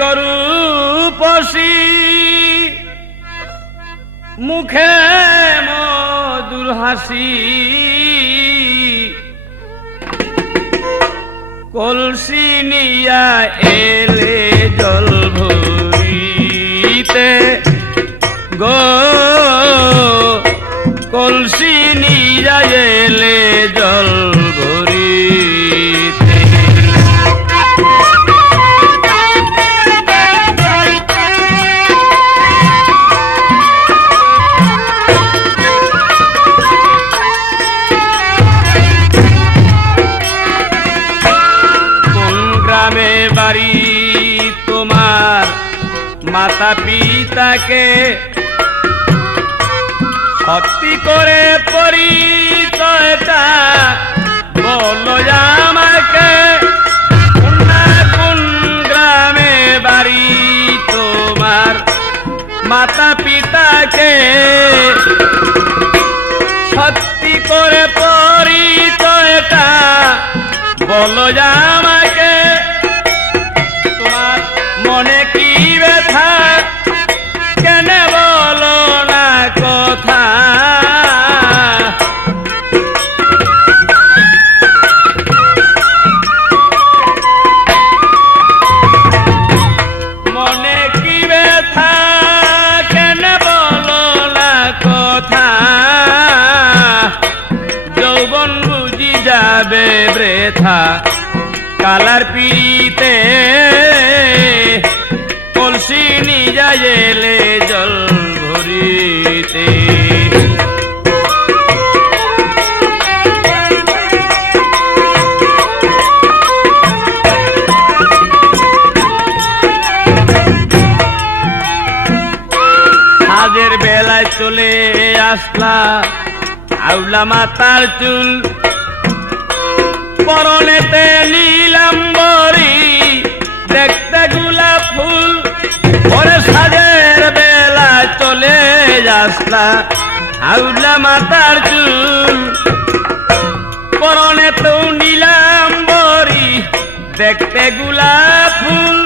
গরু পশি মুখে মধুর হাসি কলসি নিয়া এলে জল ভরিতে গো কলসি নিয়া এলে জল ভরিতে বাড়ি তোমার মাতা পিতাকে সত্যি করে পরিচয়টা বলো আমাকে কোন গ্রামে বাড়ি তোমার মাতা পিতাকে সত্যি করে পরিচয়টা বলো আমাকে মনে কি ব্যথা কেন বলো না কথা মনে কি ব্যথা কেন বলো না কথা যৌবন বুঝি যাবে বৃথা কালার পিতে কলসি নিয়া এলে জল ভরিতে সাজের বেলায় চলে আসলা আউলা মাতার চুল পরনেতে নীলাম্বরী দেখতে গোলাপ ফুল ওরে সাজের বেলা চলে আসলা আউলা মাতার চুল পরনেতে নীলাম্বরী দেখতে গোলাপ ফুল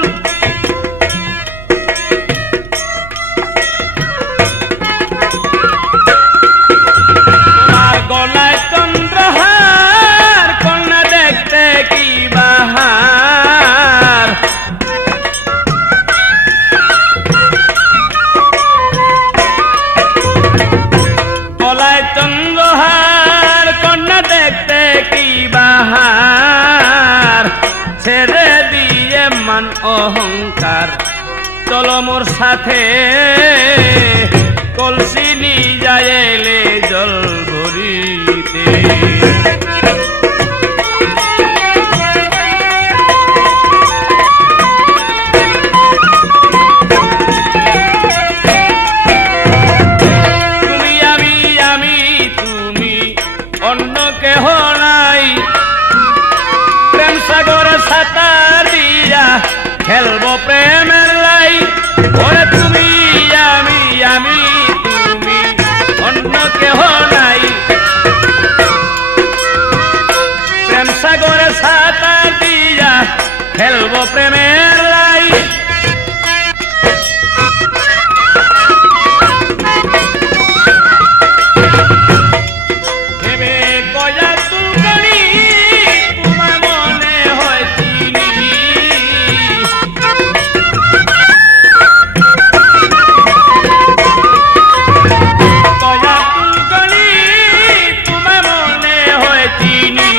তোমার গলায় চন্দ্রহার কন্যা দেখতে কি বাহার গলায় চন্দ্রহার কন্যা দেখতে কি বাহার ছেড়ে দিয়ে মান অহংকার চলো মোর সাথে কলসি নিয়া এলে জল ভরিতে তুমি আমি তুমি অন্য কেহ নাই প্রেম সাগরে সাঁতার দিয়া খেলবো প্রেমের লাই ওরে তুমি আমি তুমি অন্য কেহ নাই প্রেম সাগরে সাঁতার দিয়া খেলবো প্রেমের লাই ভেবে কয়া তুলকনি তোমার মনে হয় চিনি কয়া তুলকনি তোমার মনে হয় চিনি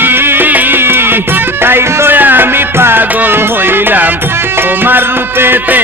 তাই তো আমি পাগল হইলাম তোমার রূপেতে